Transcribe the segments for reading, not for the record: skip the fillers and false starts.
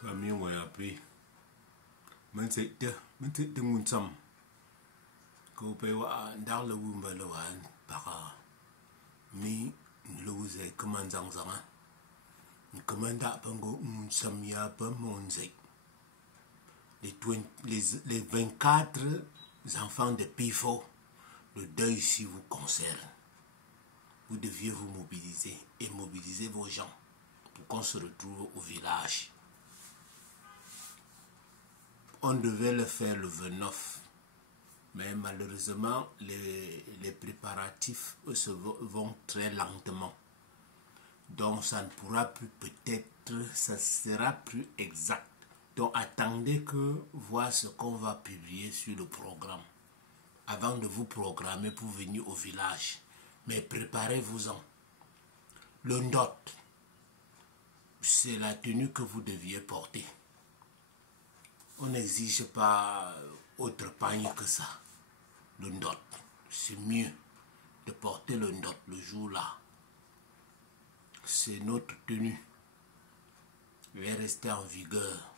Famille moi appris de mon sam ko pe wa ndar le wumba le wan para mi loze comment zangzanga commanda pango mon sam ya pas monze les 24 enfants de Pifo, le deuil si vous concerne. Vous deviez vous mobiliser et mobiliser vos gens pour qu'on se retrouve au village. On devait le faire le 29, mais malheureusement, les préparatifs vont très lentement. Donc, ça ne pourra plus peut-être, ça sera plus exact. Donc, attendez que voir ce qu'on va publier sur le programme avant de vous programmer pour venir au village. Mais préparez-vous-en. Le ndot, c'est la tenue que vous deviez porter. On n'exige pas autre pagne que ça. Le ndot, c'est mieux de porter le ndot le jour-là. C'est notre tenue. Elle est restée en vigueur.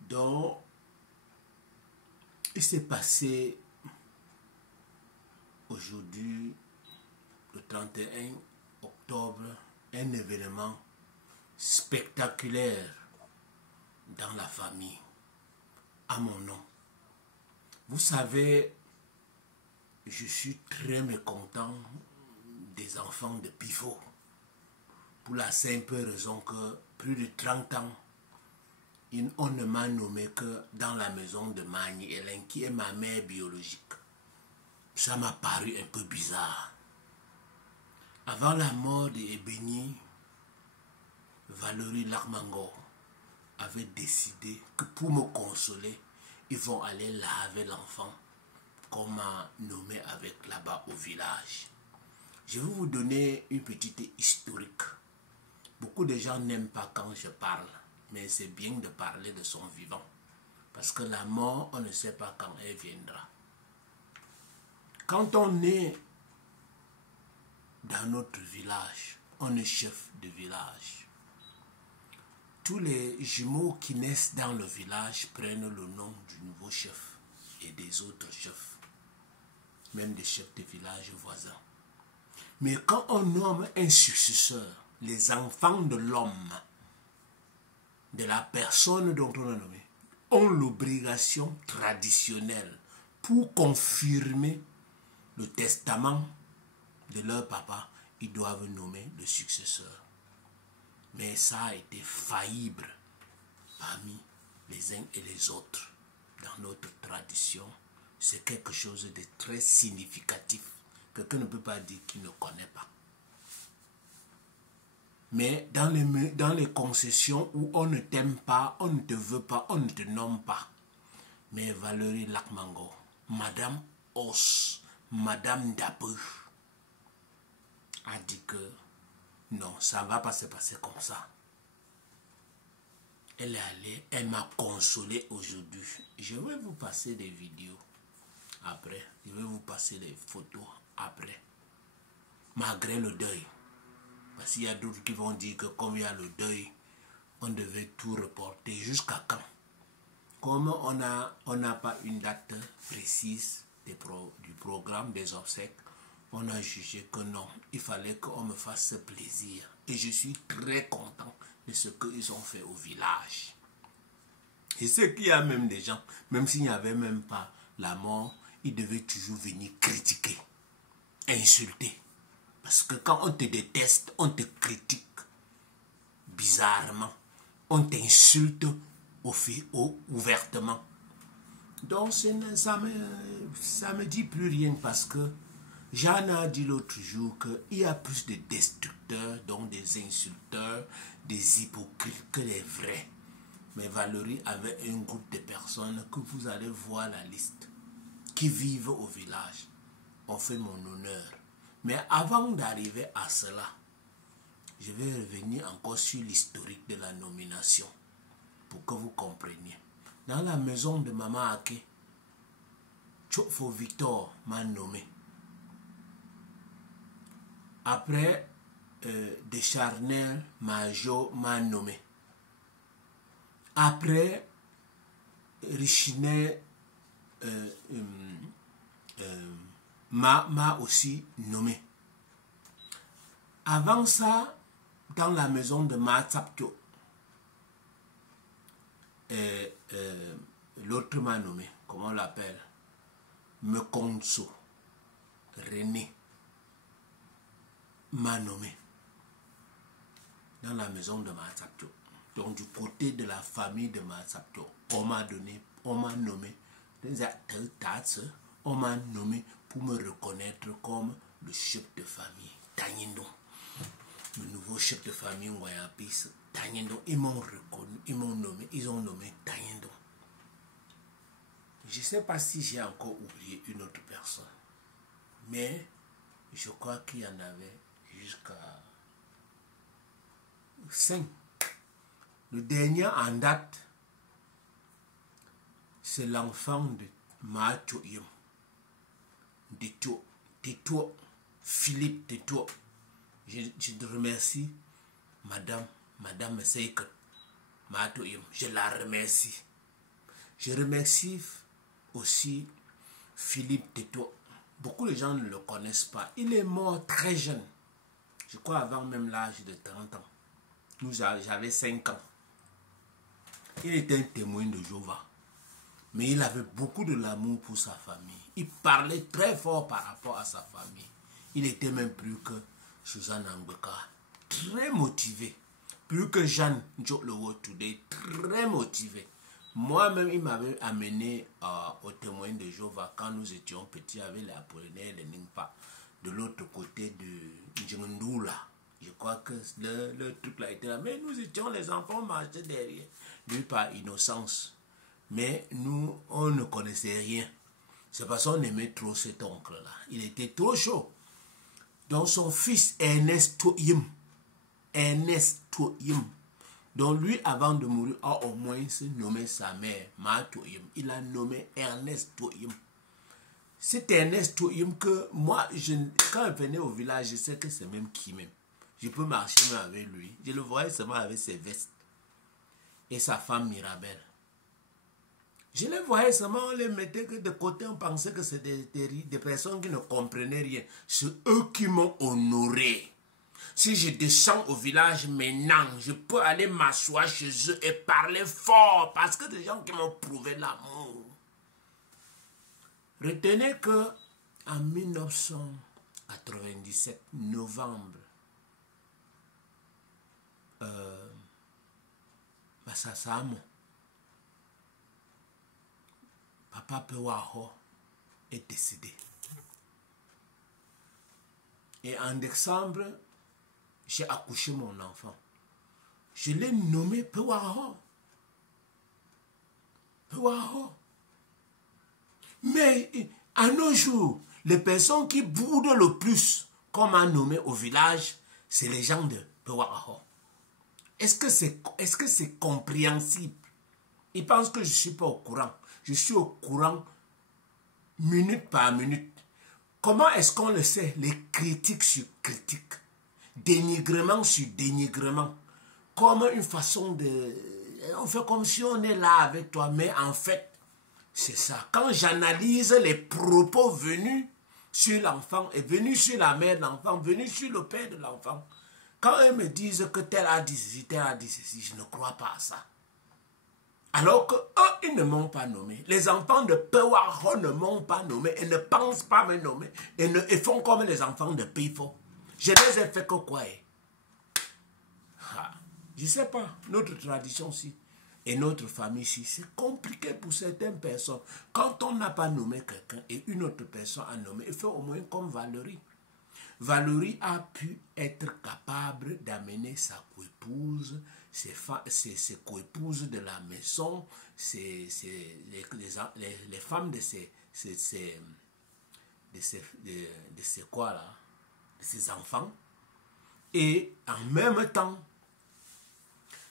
Donc, il s'est passé aujourd'hui, le 31 octobre, un événement spectaculaire dans la famille, à mon nom. Vous savez, je suis très mécontent des enfants de Pifo, pour la simple raison que plus de 30 ans, on ne m'a nommé que dans la maison de Magny Hélène, qui est ma mère biologique. Ça m'a paru un peu bizarre. Avant la mort d'Ebeni, Valérie Larmango avait décidé que pour me consoler, ils vont aller laver l'enfant qu'on m'a nommé avec là-bas au village. Je vais vous donner une petite historique. Beaucoup de gens n'aiment pas quand je parle, mais c'est bien de parler de son vivant. Parce que la mort, on ne sait pas quand elle viendra. Quand on est dans notre village, on est chef de village. Tous les jumeaux qui naissent dans le village prennent le nom du nouveau chef et des autres chefs, même des chefs de village voisins. Mais quand on nomme un successeur, les enfants de l'homme, de la personne dont on a nommé, ont l'obligation traditionnelle pour confirmer le testament de leur papa, ils doivent nommer le successeur. Mais ça a été faillible parmi les uns et les autres. Dans notre tradition, c'est quelque chose de très significatif. Quelqu'un ne peut pas dire qu'il ne connaît pas. Mais dans les concessions où on ne t'aime pas, on ne te veut pas, on ne te nomme pas. Mais Valérie Larmango, Madame Os, Madame Dapeu a dit que non, ça ne va pas se passer comme ça. Elle est allée, elle m'a consolé aujourd'hui. Je vais vous passer des vidéos après. Je vais vous passer des photos après. Malgré le deuil. Parce qu'il y a d'autres qui vont dire que comme il y a le deuil, on devait tout reporter. Jusqu'à quand? Comme on n'a pas une date précise du programme des obsèques, on a jugé que non, il fallait qu'on me fasse plaisir. Et je suis très content de ce qu'ils ont fait au village. Et ce qu'il y a même des gens, même s'il n'y avait même pas la mort, ils devaient toujours venir critiquer, insulter. Parce que quand on te déteste, on te critique bizarrement. On t'insulte ouvertement. Donc ça me dit plus rien parce que Jeanne a dit l'autre jour qu'il y a plus de destructeurs, donc des insulteurs, des hypocrites que les vrais. Mais Valérie avait un groupe de personnes que vous allez voir la liste, qui vivent au village. On fait mon honneur. Mais avant d'arriver à cela, je vais revenir encore sur l'historique de la nomination pour que vous compreniez. Dans la maison de Maman Ake, Tchofo Victor m'a nommé. Après, Descharnel Major m'a nommé. Après, Richinet m'a aussi nommé. Avant ça, dans la maison de Ma Tsapkyo, l'autre m'a nommé, comment on l'appelle, Mekonso, René, m'a nommé dans la maison de Ma Tsapkyo. Donc du côté de la famille de Ma Tsapkyo, on m'a nommé, on m'a nommé pour me reconnaître comme le chef de famille, Tagnindo. Le nouveau chef de famille Wayapis, Tagnindo, ils m'ont reconnu, ils ont nommé Tagnindo. Je ne sais pas si j'ai encore oublié une autre personne, mais je crois qu'il y en avait jusqu'à 5. Le dernier en date, c'est l'enfant de Maatoyim, Této, Philippe Této. Je te remercie, Madame Seyka Maatoyim. Je la remercie. Je remercie aussi Philippe Této. Beaucoup de gens ne le connaissent pas. Il est mort très jeune. Je crois avant même l'âge de 30 ans. J'avais 5 ans. Il était un témoin de Jéhovah. Mais il avait beaucoup de l'amour pour sa famille. Il parlait très fort par rapport à sa famille. Il était même plus que Suzanne Angweka. Très motivé. Plus que Jeanne Njoklewo Today. Très motivé. Moi-même, il m'avait amené au témoin de Jéhovah quand nous étions petits avec les Apollinaires et les Ningpa. De l'autre côté de Njundoula. Je crois que le truc là était là. Mais nous étions les enfants marchaient derrière. Lui par innocence. Mais nous, on ne connaissait rien. C'est parce qu'on aimait trop cet oncle-là. Il était trop chaud. Donc son fils Ernest Toyim. Donc lui, avant de mourir, a au moins nommé sa mère, Ma Toyim. Il a nommé Ernest Toyim. C'est Ernest Toyim que moi, quand il venait au village, je sais que c'est même qui même. Je peux marcher même avec lui. Je le voyais seulement avec ses vestes. Et sa femme Mirabelle. Je les voyais seulement, on les mettait que de côté, on pensait que c'était des personnes qui ne comprenaient rien. C'est eux qui m'ont honoré. Si je descends au village maintenant, je peux aller m'asseoir chez eux et parler fort parce que des gens qui m'ont prouvé l'amour. Retenez que en 1997, novembre, Massasamo, Papa Pewaho est décédé. Et en décembre, j'ai accouché mon enfant. Je l'ai nommé Pewaho. Pewaho. Mais à nos jours, les personnes qui boudent le plus, comme on nommé au village, c'est les gens de Pewaho. Est-ce que c'est compréhensible? Ils pensent que je ne suis pas au courant. Je suis au courant minute par minute. Comment est-ce qu'on le sait? Les critiques sur critiques. Dénigrement sur dénigrement. Comme une façon de... On fait comme si on est là avec toi, mais en fait, c'est ça. Quand j'analyse les propos venus sur l'enfant, et venus sur la mère de l'enfant, venus sur le père de l'enfant, quand ils me disent que tel a dit ceci, tel a dit ceci, je ne crois pas à ça. Alors que eux, ils ne m'ont pas nommé. Les enfants de Pewaho ne m'ont pas nommé et ne pensent pas me nommer et font comme les enfants de Pifo. Je les ai fait que quoi? Je ne sais pas. Notre tradition aussi et notre famille ici, c'est compliqué pour certaines personnes. Quand on n'a pas nommé quelqu'un et une autre personne a nommé, il fait au moins comme Valérie. Valérie a pu être capable d'amener sa coépouse, ses coépouses de la maison, les femmes de ses enfants, et en même temps,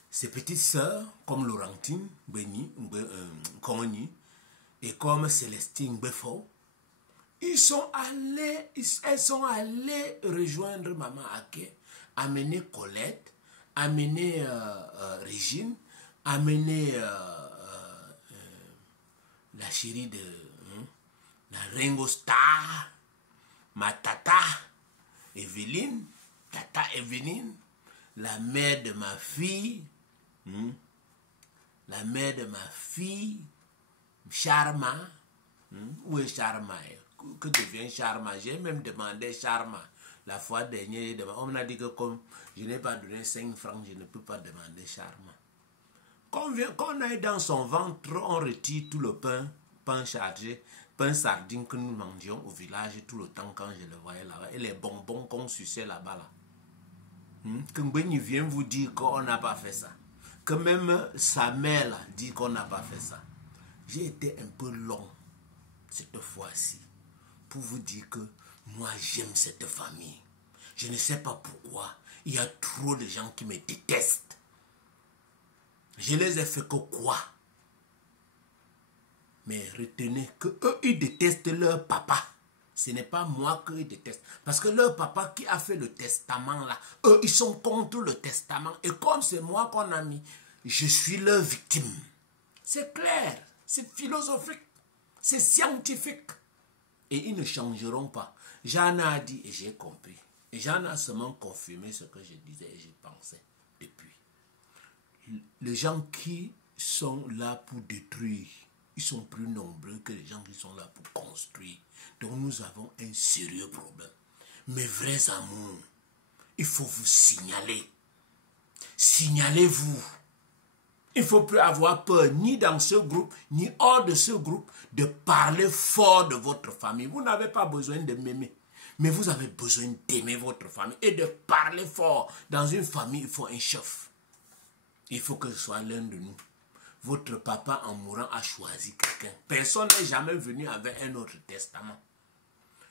ses petites sœurs, comme Laurentine, Kongoni, et comme Célestine Befo, elles sont allées rejoindre Maman Ake, amener Colette, amener Régine, amené la chérie de la Ringo Starr, ma tata Evelyne, la mère de ma fille, Sharma. Où est Sharma? Que devient Sharma? J'ai même demandé Sharma. La fois dernière, on m'a dit que comme je n'ai pas donné 5 francs, je ne peux pas demander Sharma. Quand on est dans son ventre, on retire tout le pain chargé, pain sardine que nous mangions au village tout le temps quand je le voyais là-bas. Et les bonbons qu'on suçait là-bas. Que Mbeni vient vous dire qu'on n'a pas fait ça. Que même sa mère là, dit qu'on n'a pas fait ça. J'ai été un peu long cette fois-ci pour vous dire que moi j'aime cette famille. Je ne sais pas pourquoi. Il y a trop de gens qui me détestent. Je les ai fait que quoi? Mais retenez que eux, ils détestent leur papa. Ce n'est pas moi qu'ils détestent. Parce que leur papa qui a fait le testament là, eux, ils sont contre le testament. Et comme c'est moi qu'on a mis, je suis leur victime. C'est clair, c'est philosophique, c'est scientifique. Et ils ne changeront pas. J'en ai dit et j'ai compris. Et j'en ai seulement confirmé ce que je disais et je pensais depuis. Les gens qui sont là pour détruire, ils sont plus nombreux que les gens qui sont là pour construire. Donc nous avons un sérieux problème. Mes vrais amours, il faut vous signaler. Signalez-vous. Il ne faut plus avoir peur, ni dans ce groupe, ni hors de ce groupe, de parler fort de votre famille. Vous n'avez pas besoin de m'aimer, mais vous avez besoin d'aimer votre famille et de parler fort. Dans une famille, il faut un chef. Il faut que ce soit l'un de nous. Votre papa, en mourant, a choisi quelqu'un. Personne n'est jamais venu avec un autre testament.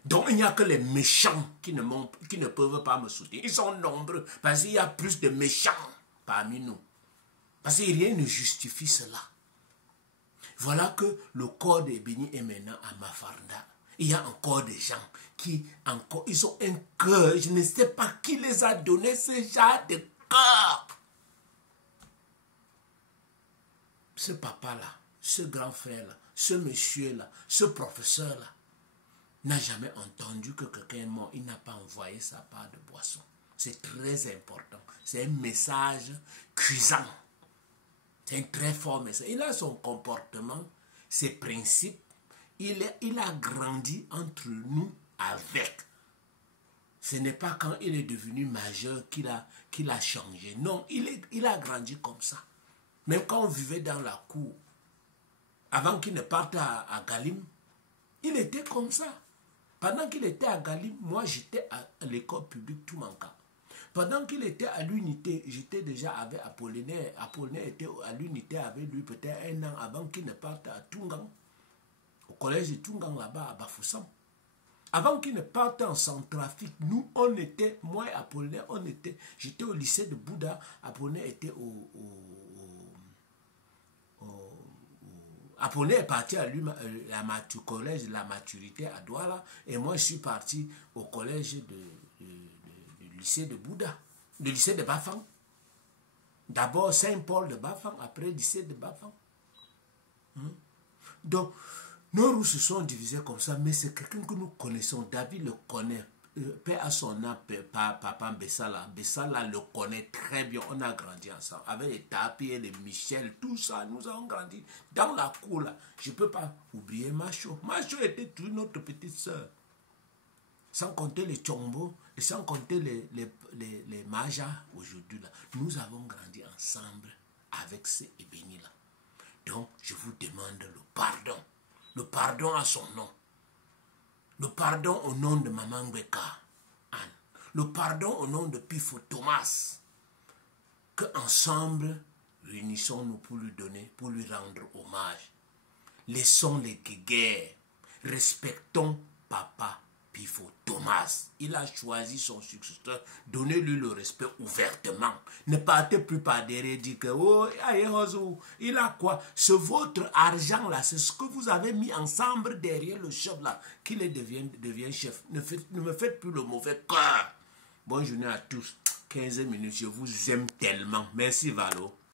Donc, il n'y a que les méchants qui ne peuvent pas me soutenir. Ils sont nombreux parce qu'il y a plus de méchants parmi nous. Parce que rien ne justifie cela. Voilà que le corps de Béni est maintenant à Mafarda. Il y a encore des gens qui, ils ont un cœur. Je ne sais pas qui les a donné ce genre de cœur. Ce papa-là, ce grand frère-là, ce monsieur-là, ce professeur-là, n'a jamais entendu que quelqu'un est mort. Il n'a pas envoyé sa part de boisson. C'est très important. C'est un message cuisant. C'est un très fort message. Il a son comportement, ses principes. Il a grandi entre nous avec. Ce n'est pas quand il est devenu majeur qu'il a changé. Non, il a grandi comme ça. Même quand on vivait dans la cour, avant qu'il ne parte à Galim, il était comme ça. Pendant qu'il était à Galim, moi j'étais à l'école publique Toumanka. Pendant qu'il était à l'unité, j'étais déjà avec Apollinaire. Apollinaire était à l'unité avec lui peut-être 1 an avant qu'il ne parte à Tungang. Au collège de Tungang là-bas à Bafoussam. Avant qu'il ne parte en Centrafrique, nous on était, moi et Apollinaire, j'étais au lycée de Bouddha, Apollinaire était Apollinaire est parti à lui, au collège de la maturité à Douala, et moi je suis parti au collège du lycée de Bouddha, du lycée de Bafang. D'abord Saint-Paul de Bafang, après le lycée de Bafang. Donc, nos roues se sont divisées comme ça, mais c'est quelqu'un que nous connaissons. David le connaît. Père à son âme, papa Bessala. Bessala le connaît très bien. On a grandi ensemble. Avec les tapis et les Michel, tout ça, nous avons grandi dans la cour là. Je ne peux pas oublier Macho. Macho était toute notre petite soeur. Sans compter les Chombo et sans compter les Majas aujourd'hui là. Nous avons grandi ensemble avec ces ébénis là. Donc, je vous demande le pardon. Le pardon à son nom. Le pardon au nom de Maman Beka, Anne. Le pardon au nom de Pifo Thomas. Que ensemble, réunissons-nous pour lui donner, pour lui rendre hommage. Laissons les guéguerres. Respectons Papa Pifo Thomas. Il a choisi son successeur. Donnez-lui le respect ouvertement. Ne partez plus par derrière et dites que oh, il a quoi? C'est votre argent là, c'est ce que vous avez mis ensemble derrière le chef là, qu'il devient chef. Ne me faites plus le mauvais cœur. Bonne journée à tous. 15 minutes, je vous aime tellement. Merci Valo.